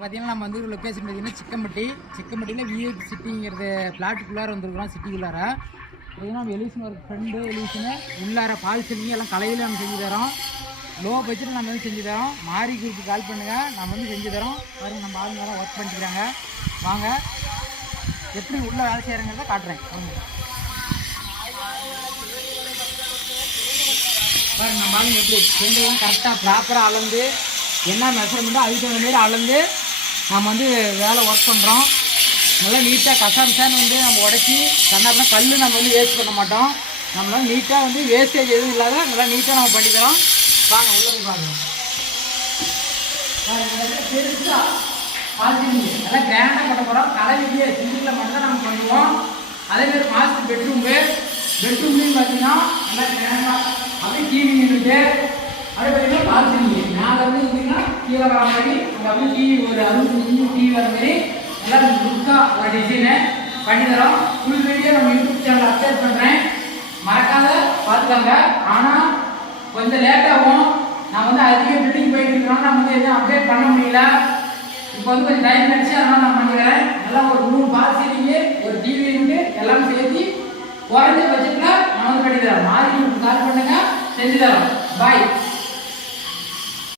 பார்த்தீங்கன்னா நம்ம வந்து லொக்கேஷன் பார்த்தீங்கன்னா சிக்கம்பட்டியில் விஐபி சிட்டிங்கிறது பிளாட்டுக்குள்ளார வந்துருக்குறோம். சிட்டிக்குள்ளார பார்த்தீங்கன்னா நம்ம எலிசன் ஒரு ஃப்ரெண்டு எலிசனு உள்ளார பால் செல்லிங்க எல்லாம் கலையில் நம்ம செஞ்சு தரோம். லோ பட்ஜெட்டில் நம்ம வந்து செஞ்சு தரோம். மாறி குரூப்புக்கு கால் பண்ணுங்கள், நம்ம வந்து செஞ்சு தரோம். பாருங்கள் நம்ம ஆளுங்க தான் ஒர்க் பண்ணிக்கிறாங்க. வாங்க எப்படி உள்ளே வேலை செய்கிறாங்கிறத காட்டுறேன். பாருங்கள் நம்ம ஆளுங்க எப்படி ரெண்டுலாம் கரெக்டாக ப்ராப்பராக அளந்து என்ன மெஷர்மெண்ட்டோ அதுக்கு தகுந்த மாரி அளந்து நம்ம வந்து வேலை ஒர்க் பண்ணுறோம். நல்லா நீட்டாக கசான்னு வந்து நம்ம உடச்சி கண்ணாப்பினா கல் நம்ம வந்து வேஸ்ட் பண்ண மாட்டோம். நம்மளால் நீட்டாக வந்து வேஸ்டேஜ் எதுவும் இல்லாத நல்லா நீட்டாக நம்ம பண்ணித்தரோம். வாங்க உள்ளே போய் பார்க்கலாம். பெருசாக பார்த்துக்கிங்க நல்லா கிராண்டாக பண்ண போகிறோம். கலைவிலேயே சிங்கிளில் மட்டும்தான் நம்ம பண்ணுவோம். அதேமாதிரி மாஸ்டர் பெட்ரூம்லேயும் பார்த்தீங்கன்னா நல்லா கிராண்டாக அப்படியே டிவி இருக்குது. அதே பார்த்தீங்கன்னா பார்த்துக்கிங்க மேலே வந்து இருந்தீங்கன்னா கீழே வர மாதிரி அங்கே அப்படியே டிவி ஒரு 65 இன்ச்சு டிவி வர மாதிரி நல்லா லுக்காக ஒரு டிசைனை பண்ணித்தரோம். ஃபுல் வீடியோ நம்ம யூடியூப் சேனல் அப்டேட் பண்ணுறேன், மறக்காத பார்த்துக்காங்க. ஆனால் கொஞ்சம் லேட்டாகும். நான் வந்து அதிக பில்டிங் போயிட்டு இருக்கோம், நம்ம வந்து எதுவும் அப்டேட் பண்ண முடியல. இப்போ வந்து கொஞ்சம் டைம் கிடச்சி அதனால் நான் பண்ணிக்கிறேன். நல்லா ஒரு 3 பால் சீலிங்கு ஒரு டிவி இருந்து எல்லாமே சேர்த்து குறைஞ்ச பட்ஜெட்டில் நான் வந்து பண்ணித்தரேன். மாறி கால் பண்ணுங்க, செஞ்சு தரோம். பாய்.